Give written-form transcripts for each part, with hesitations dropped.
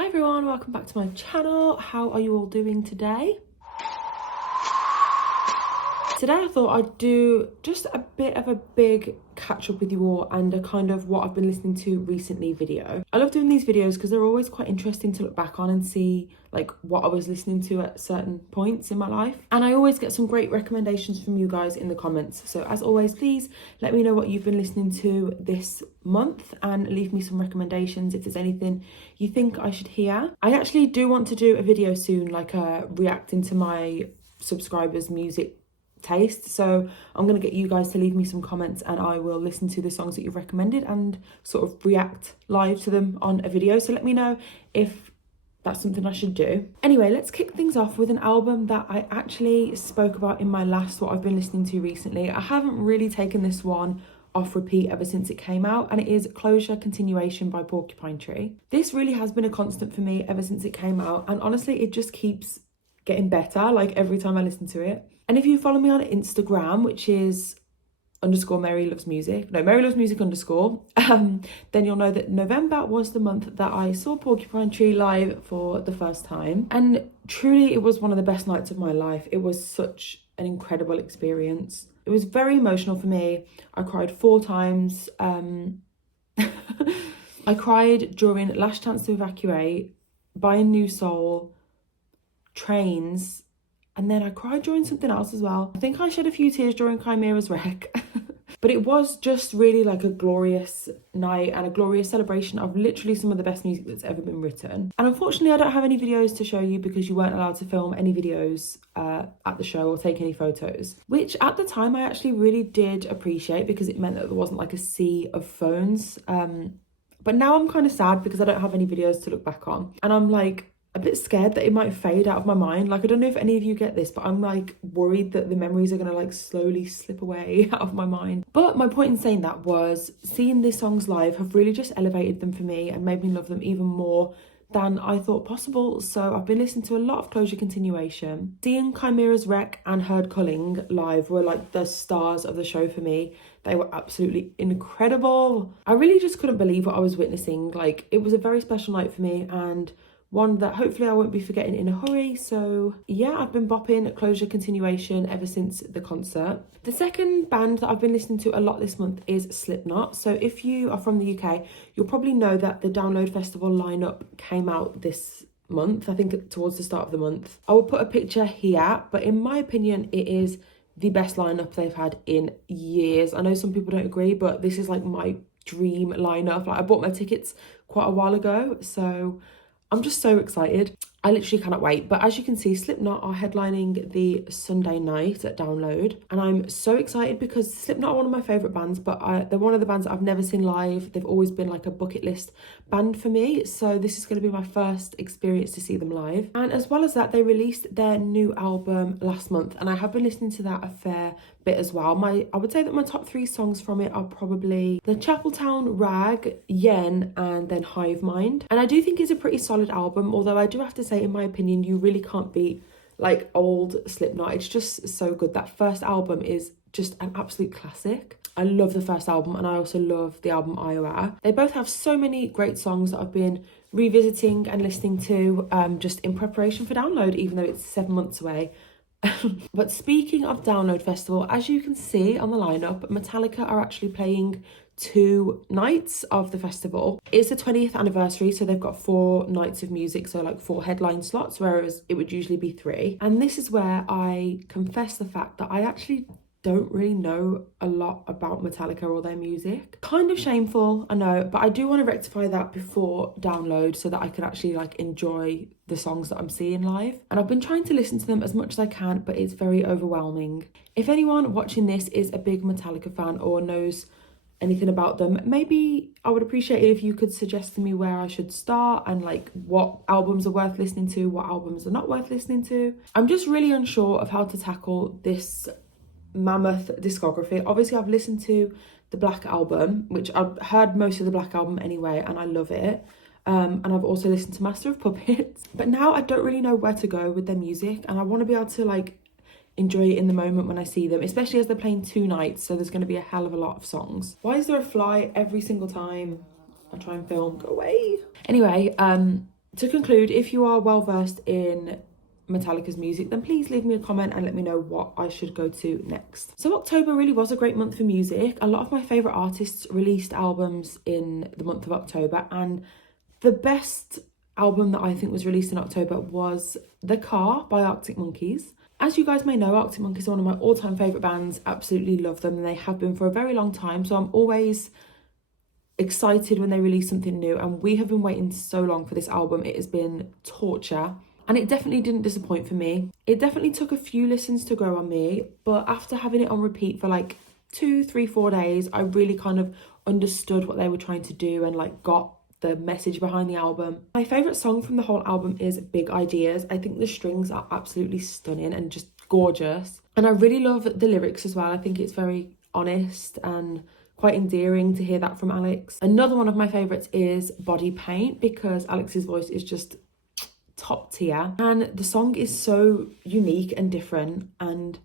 Hi everyone, welcome back to my channel. How are you all doing today? Today I thought I'd do just a bit of a big catch up with you all and a kind of what I've been listening to recently video. I love doing these videos because they're always quite interesting to look back on and see like what I was listening to at certain points in my life. And I always get some great recommendations from you guys in the comments. So as always, please let me know what you've been listening to this month and leave me some recommendations if there's anything you think I should hear. I actually do want to do a video soon, like reacting to my subscribers' music taste, so I'm gonna get you guys to leave me some comments and I will listen to the songs that you've recommended and sort of react live to them on a video. So let me know if that's something I should do. Anyway, let's kick things off with an album that I actually spoke about in my last what I've been listening to recently. I haven't really taken this one off repeat ever since it came out, and it is Closure Continuation by Porcupine Tree. This really has been a constant for me ever since it came out, and honestly it just keeps getting better like every time I listen to it. And if you follow me on Instagram, which is _Mary Loves Music, no, Mary Loves Music _, then you'll know that November was the month that I saw Porcupine Tree live for the first time. And truly, it was one of the best nights of my life. It was such an incredible experience. It was very emotional for me. I cried 4 times. I cried during Last Chance to Evacuate, Buying New Soul, Trains, and then I cried during something else as well. I think I shed a few tears during Chimera's Wreck. But it was just really like a glorious night and a glorious celebration of literally some of the best music that's ever been written. And unfortunately, I don't have any videos to show you because you weren't allowed to film any videos at the show or take any photos, which at the time I actually really did appreciate because it meant that there wasn't like a sea of phones. But now I'm kind of sad because I don't have any videos to look back on. And I'm like, a bit scared that it might fade out of my mind. Like, I don't know if any of you get this, but I'm like worried that the memories are gonna like slowly slip away out of my mind. But my point in saying that was seeing these songs live have really just elevated them for me and made me love them even more than I thought possible. So I've been listening to a lot of Closure Continuation. Seeing Chimera's Wreck and Heard Culling live were like the stars of the show for me. They were absolutely incredible. I really just couldn't believe what I was witnessing. Like, it was a very special night for me and one that hopefully I won't be forgetting in a hurry. So yeah, I've been bopping Closure Continuation ever since the concert. The second band that I've been listening to a lot this month is Slipknot. So if you are from the UK, you'll probably know that the Download Festival lineup came out this month, I think towards the start of the month. I will put a picture here, but in my opinion, it is the best lineup they've had in years. I know some people don't agree, but this is like my dream lineup. Like, I bought my tickets quite a while ago, so I'm just so excited. I literally cannot wait. But as you can see, Slipknot are headlining the Sunday night at Download. And I'm so excited because Slipknot are one of my favourite bands, but they're one of the bands that I've never seen live. They've always been like a bucket list band for me. So this is going to be my first experience to see them live. And as well as that, they released their new album last month. And I have been listening to that a fair bit as well. I would say that my top 3 songs from it are probably the Chapeltown Rag, Yen, and then Hive Mind. And I do think it's a pretty solid album, although I do have to say, in my opinion, you really can't beat like old Slipknot. It's just so good. That first album is just an absolute classic. I love the first album and I also love the album Iowa. They both have so many great songs that I've been revisiting and listening to just in preparation for Download, even though it's 7 months away. But speaking of Download Festival, as you can see on the lineup, Metallica are actually playing 2 nights of the festival. It's the 20th anniversary, so they've got 4 nights of music, so like 4 headline slots, whereas it would usually be 3. And this is where I confess the fact that I actually don't really know a lot about Metallica or their music. Kind of shameful, I know, but I do want to rectify that before Download so that I can actually like enjoy the songs that I'm seeing live. And I've been trying to listen to them as much as I can, but it's very overwhelming. If anyone watching this is a big Metallica fan or knows anything about them, maybe I would appreciate it if you could suggest to me where I should start and like what albums are worth listening to, what albums are not worth listening to. I'm just really unsure of how to tackle this mammoth discography. Obviously I've listened to the Black Album, which I've heard most of the Black Album anyway, and I love it. And I've also listened to Master of Puppets, but now I don't really know where to go with their music, and I want to be able to like enjoy it in the moment when I see them, especially as they're playing 2 nights, so there's going to be a hell of a lot of songs. Why is there a fly every single time I try and film? Go away. Anyway, To conclude, if you are well versed in Metallica's music, then please leave me a comment and let me know what I should go to next. So October really was a great month for music. A lot of my favourite artists released albums in the month of October, and the best album that I think was released in October was The Car by Arctic Monkeys. As you guys may know, Arctic Monkeys are one of my all-time favourite bands. Absolutely love them, and they have been for a very long time, so I'm always excited when they release something new, and we have been waiting so long for this album. It has been torture, and it definitely didn't disappoint for me. It definitely took a few listens to grow on me, but after having it on repeat for like 2, 3, 4 days, I really kind of understood what they were trying to do and like got the message behind the album. My favourite song from the whole album is Big Ideas. I think the strings are absolutely stunning and just gorgeous, and I really love the lyrics as well. I think it's very honest and quite endearing to hear that from Alex. Another one of my favourites is Body Paint, because Alex's voice is just top tier, and the song is so unique and different. And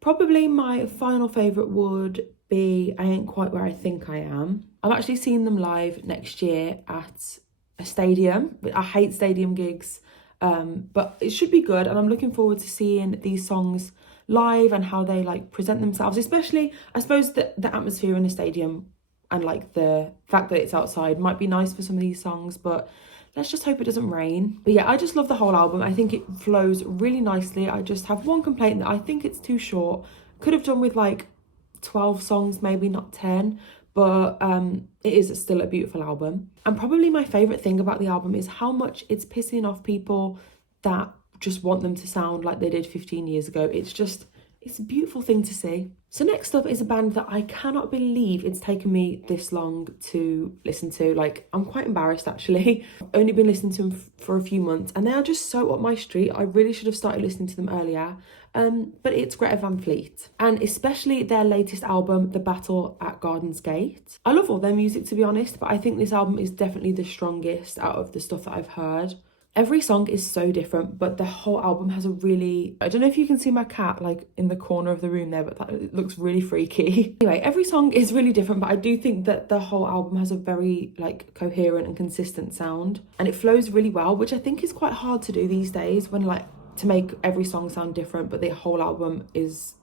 probably my final favourite would be I Ain't Quite Where I Think I Am. I've actually seen them live next year at a stadium. I hate stadium gigs, but it should be good, and I'm looking forward to seeing these songs live and how they like present themselves, especially I suppose the atmosphere in a stadium and like the fact that it's outside might be nice for some of these songs, but let's just hope it doesn't rain. But yeah, I just love the whole album. I think it flows really nicely. I just have one complaint, that I think it's too short. Could have done with like 12 songs, maybe not 10, but it is still a beautiful album. And probably my favourite thing about the album is how much it's pissing off people that just want them to sound like they did 15 years ago. It's a beautiful thing to see. So next up is a band that I cannot believe it's taken me this long to listen to. Like, I'm quite embarrassed actually. I've only been listening to them for a few months, and they are just so up my street. I really should have started listening to them earlier. But it's Greta Van Fleet, and especially their latest album, The Battle at Garden's Gate. I love all their music, to be honest, but I think this album is definitely the strongest out of the stuff that I've heard. Every song is so different, but the whole album has a really... I don't know if you can see my cat like in the corner of the room there, but it looks really freaky. Anyway, every song is really different, but I do think that the whole album has a very like coherent and consistent sound, and it flows really well, which I think is quite hard to do these days, when like to make every song sound different, but the whole album is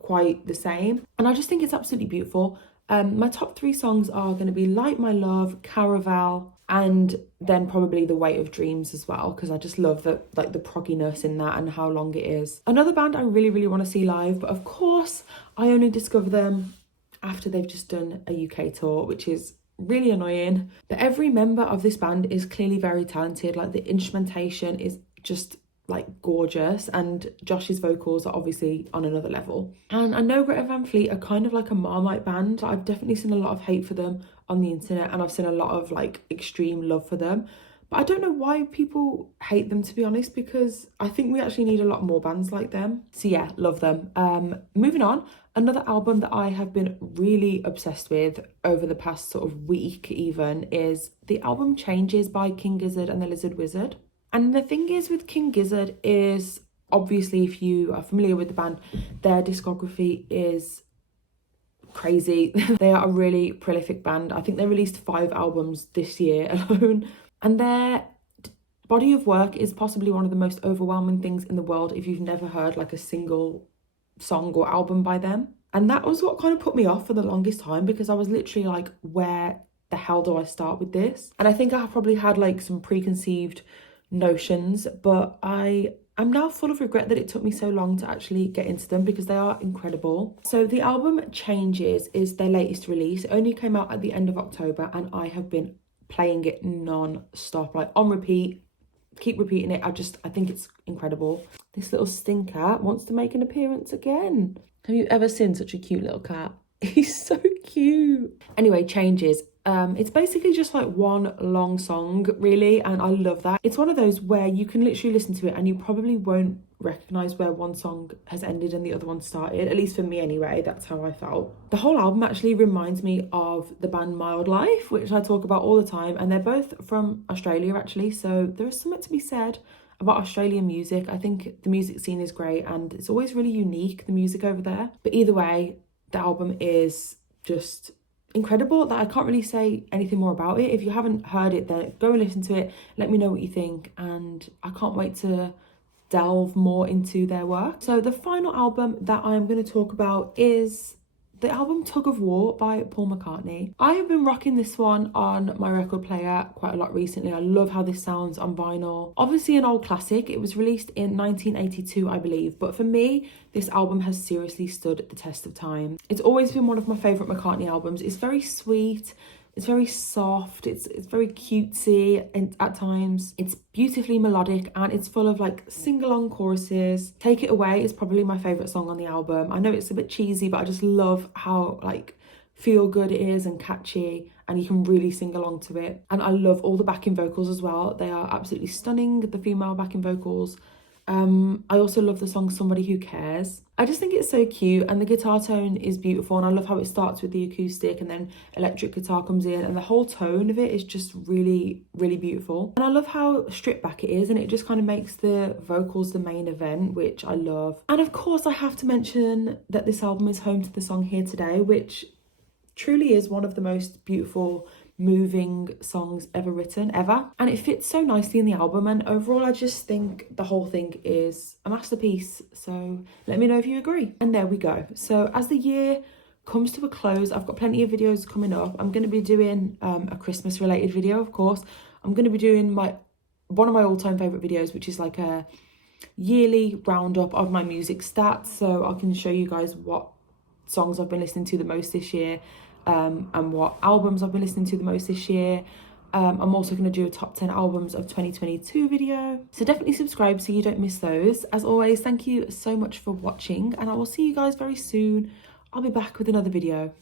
quite the same. And I just think it's absolutely beautiful. My top 3 songs are going to be Light My Love, Caraval, and then probably The Weight of Dreams as well, because I just love the progginess in that and how long it is. Another band I really, really want to see live, but of course I only discover them after they've just done a UK tour, which is really annoying. But every member of this band is clearly very talented. Like, the instrumentation is just like gorgeous, and Josh's vocals are obviously on another level. And I know Greta Van Fleet are kind of like a Marmite band. I've definitely seen a lot of hate for them on the internet, and I've seen a lot of like extreme love for them, but I don't know why people hate them, to be honest, because I think we actually need a lot more bands like them. So yeah, love them. Moving on, another album that I have been really obsessed with over the past sort of week even is the album Changes by King Gizzard and the Lizard Wizard. And the thing is with King Gizzard is, obviously, if you are familiar with the band, their discography is crazy. They are a really prolific band. I think they released 5 albums this year alone. And their body of work is possibly one of the most overwhelming things in the world if you've never heard like a single song or album by them. And that was what kind of put me off for the longest time, because I was literally like, where the hell do I start with this? And I think I probably had like some preconceived notions, but I'm now full of regret that it took me so long to actually get into them, because they are incredible. So the album Changes is their latest release. It only came out at the end of October, and I have been playing it non-stop, like on repeat, keep repeating it. I think it's incredible. This little stinker wants to make an appearance again. Have you ever seen such a cute little cat? He's so cute. Anyway, Changes. It's basically just like one long song, really, and I love that. It's one of those where you can literally listen to it and you probably won't recognise where one song has ended and the other one started. At least for me anyway, that's how I felt. The whole album actually reminds me of the band Mild Life, which I talk about all the time, and they're both from Australia actually, so there is something to be said about Australian music. I think the music scene is great, and it's always really unique, the music over there. But either way, the album is just incredible that I can't really say anything more about it. If you haven't heard it, then go and listen to it. Let me know what you think, and I can't wait to delve more into their work. So the final album that I'm going to talk about is the album Tug of War by Paul McCartney. I have been rocking this one on my record player quite a lot recently. I love how this sounds on vinyl. Obviously an old classic. It was released in 1982, I believe. But for me, this album has seriously stood the test of time. It's always been one of my favourite McCartney albums. It's very sweet. It's very soft, it's very cutesy and at times. It's beautifully melodic and it's full of like sing-along choruses. Take It Away is probably my favourite song on the album. I know it's a bit cheesy, but I just love how like feel good it is and catchy, and you can really sing along to it. And I love all the backing vocals as well. They are absolutely stunning, the female backing vocals. I also love the song Somebody Who Cares. I just think it's so cute, and the guitar tone is beautiful, and I love how it starts with the acoustic and then electric guitar comes in, and the whole tone of it is just really, really beautiful. And I love how stripped back it is, and it just kind of makes the vocals the main event, which I love. And of course I have to mention that this album is home to the song Here Today, which truly is one of the most beautiful, moving songs ever written, ever. And it fits so nicely in the album, and overall I just think the whole thing is a masterpiece. So let me know if you agree. And there we go. So as the year comes to a close, I've got plenty of videos coming up. I'm going to be doing a Christmas related video, of course. I'm going to be doing one of my all-time favourite videos, which is like a yearly roundup of my music stats, so I can show you guys what songs I've been listening to the most this year, and what albums I've been listening to the most this year. I'm also going to do a top 10 albums of 2022 video, so definitely subscribe so you don't miss those. As always, thank you so much for watching, and I will see you guys very soon. I'll be back with another video.